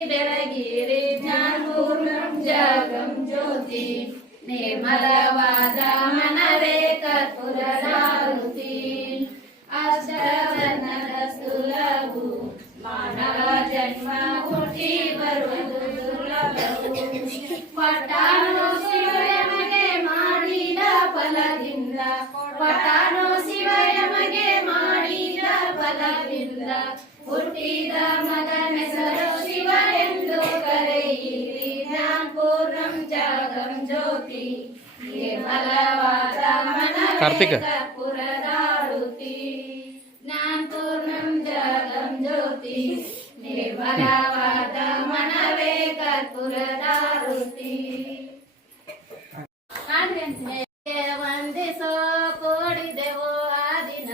ಬೆಳಗಿರಿ ಜ್ಞಾನಪೂರ್ಣಂ ಜಗಂ ಜ್ಯೋತಿ. ನಿರ್ಮಲವಾದ ಮನವೇ ಕರ್ಪುರದಾರುತಿ ಅಷ್ಟವರ್ಣದ ಸುಲಭು, ಮಾನವ ಜನ್ಮ ಹುಟ್ಟಿ ಬರುವುದು ದುರ್ಲಭವು ಪಟಾನು ಶಿವಯಮಗೆ ಮಾಡಿದ ಫಲದಿಂದ ಪಟಾನು ಶಿವಯಮಗೆ ಮಾಡಿದ ಫಲದಿಂದ ಹುಟ್ಟಿದ ಕರ್ಪುರದಾರುತಿ ವಂದಿಸೋ ಕೂಡಿದೆವು ಆ ದಿನ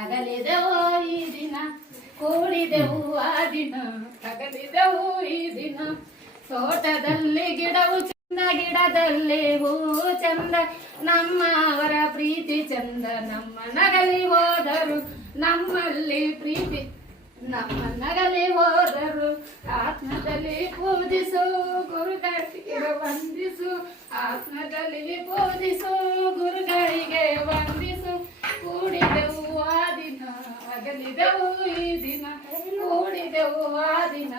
ಅಗಲಿದೆವು ಈ ದಿನ ಕೂಡಿದೆವು ಆ ದಿನ ಅಗಲಿದೆವು ಈ ದಿನ ತೋಟದಲ್ಲಿ ಗಿಡವು ಗಿಡದಲ್ಲಿ ಹೂ ಚಂದ. ನಮ್ಮವರ ಪ್ರೀತಿ ಚಂದ. ನಮ್ಮ ನಗಲಿ ಹೋದರು, ನಮ್ಮಲ್ಲಿ ಪ್ರೀತಿ. ನಮ್ಮ ನಗಲಿ ಹೋದರು, ಆತ್ಮದಲ್ಲಿ ಪೂಜಿಸು, ಗುರುಗಳಿಗೆ ವಂದಿಸು. ಆತ್ಮದಲ್ಲಿ ಪೂಜಿಸು, ಗುರುಗಳಿಗೆ ವಂದಿಸು. ಕೂಡಿದೆವು ಆ ದಿನ, ಅಗಲಿದೆವು ಈ ದಿನ. ಕೂಡಿದೆವು ಆ ದಿನ